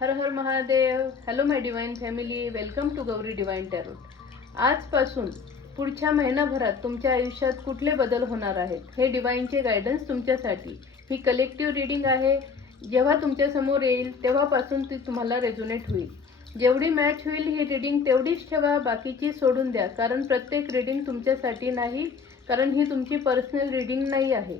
हर हर Mahadev. Hello my divine family, welcome to Gauri divine tarot. आजपासून पुढच्या महिनाभरात तुमच्या आयुष्यात कुठले बदल होणार आहेत हे डिवाइनचे गायडन्स तुमच्यासाठी. ही कलेक्टिव्ह रीडिंग आहे. जेव्हा तुमच्या समोर येईल तेव्हापासून ती तुम्हाला रेझोनेट होईल. जेवढी मॅच होईल ही रीडिंग तेवढीच ठेवा, बाकीची सोडून द्या. कारण प्रत्येक रीडिंग तुमच्यासाठी नाही, कारण ही तुमची पर्सनल रीडिंग नाही आहे.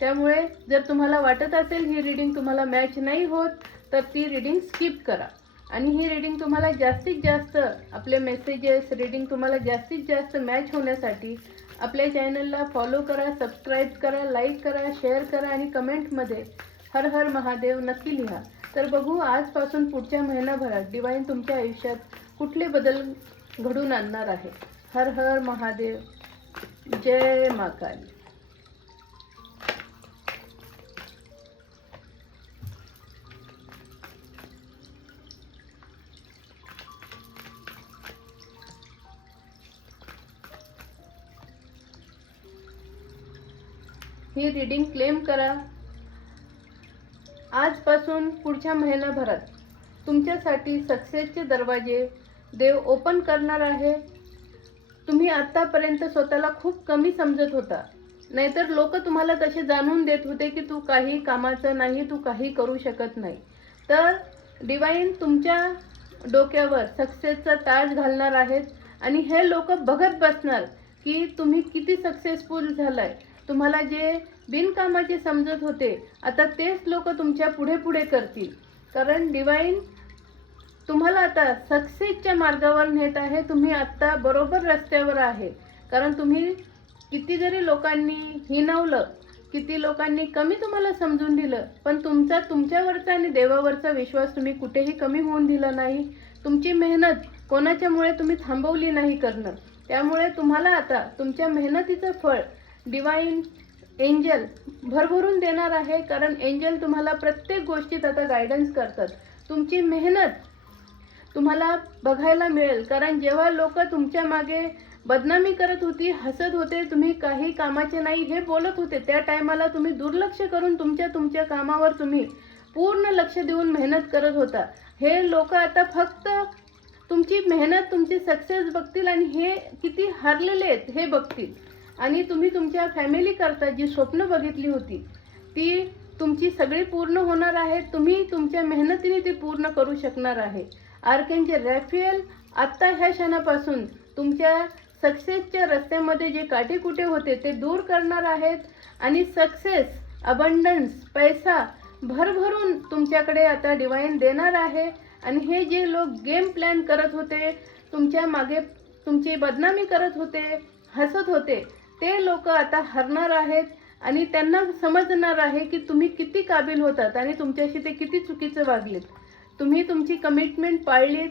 त्यामुळे जर तुम्हाला वाटत असेल ही रीडिंग तुम्हाला मॅच नाही होत तर ती रीडिंग स्किप करा. आणि ही रीडिंग तुम्हाला जास्तीत जास्त आपले मेसेजेस रीडिंग तुम्हाला जास्तीत जास्त मॅच होण्यासाठी आपल्या चॅनलला फॉलो करा, सबस्क्राईब करा, लाईक करा, शेअर करा आणि कमेंटमध्ये हर हर महादेव नक्की लिहा. तर बघू आजपासून पुढच्या महिनाभरात डिवाइन तुमच्या आयुष्यात कुठले बदल घडून आणणार आहे. हर हर महादेव. जय मा काली. ही रीडिंग क्लेम करा. आजपासून पुढच्या महिनाभरात तुमच्यासाठी सक्सेसचे दरवाजे देव ओपन करणार आहे. तुम्ही आतापर्यंत स्वतःला खूप कमी समजत होता, नाहीतर लोक तुम्हाला तसे जाणून देत होते की तू काही कामाचं नाही, तू काही करू शकत नाही. तर डिवाइन तुमच्या डोक्यावर सक्सेसचा ताज घालणार आहेत आणि हे लोक बघत बसणार की तुम्ही किती सक्सेसफुल झालाय. तुम्हाला जे बिनकामाचे समजत होते आता तेच लोक तुमच्या पुढे पुढे करतील. कारण डिवाइन तुम्हाला आता सक्सेसच्या मार्गावर नेत आहे. तुम्ही आता बरोबर रस्त्यावर आहे. कारण तुम्ही किती जरी लोकांनी हिणवलं, किती लोकांनी कमी तुम्हाला समजून दिलं, पण तुमच्यावरचा आणि देवावरचा विश्वास तुम्ही कुठेही कमी होऊन दिला नाही. तुमची मेहनत कोणाच्यामुळे तुम्ही थांबवली नाही करणं. त्यामुळे तुम्हाला आता तुमच्या मेहनतीचं फळ डिवाइन एंजल भरभरून देणार आहे. कारण एंजल तुम्हाला प्रत्येक गोष्टीत आता गायडन्स करतात. तुमची मेहनत तुम्हाला बघायला मिळेल. कारण जेव्हा लोक तुमच्या मागे बदनामी करत होती, हसत होते, तुम्ही काही कामाचे नाही हे बोलत होते, त्या टायमाला तुम्ही दुर्लक्ष करून तुमच्या कामावर तुम्ही पूर्ण लक्ष देऊन मेहनत करत होता. हे लोक आता फक्त तुमची मेहनत, तुमची सक्सेस बघतील आणि हे किती हारलेले आहेत हे बघतील. आणि तुम्ही तुमच्या फॅमिली करता जी स्वप्न बघितली होती ती तुमची सगळी पूर्ण होणार आहेत. तुम्ही तुमच्या मेहनतीने ती पूर्ण करू शकणार आहे. आर्कएंजल रॅफेल आत्ता ह्या क्षणापासून तुमच्या सक्सेसच्या रस्त्यामध्ये जे काटेकुटे होते ते दूर करणार आहेत. आणि सक्सेस, अबंडन्स, पैसा भरभरून तुमच्याकडे आता डिवाइन देणार आहे. आणि हे जे लोक गेम प्लॅन करत होते, तुमच्या मागे तुमची बदनामी करत होते, हसत होते, ते लोक आता हरणार आहेत. आणि त्यांना समजणार आहे की तुम्ही किती काबिल होतात आणि तुमच्याशी ते किती चुकीचं वागलेत. तुम्ही तुमची कमिटमेंट पाळलीत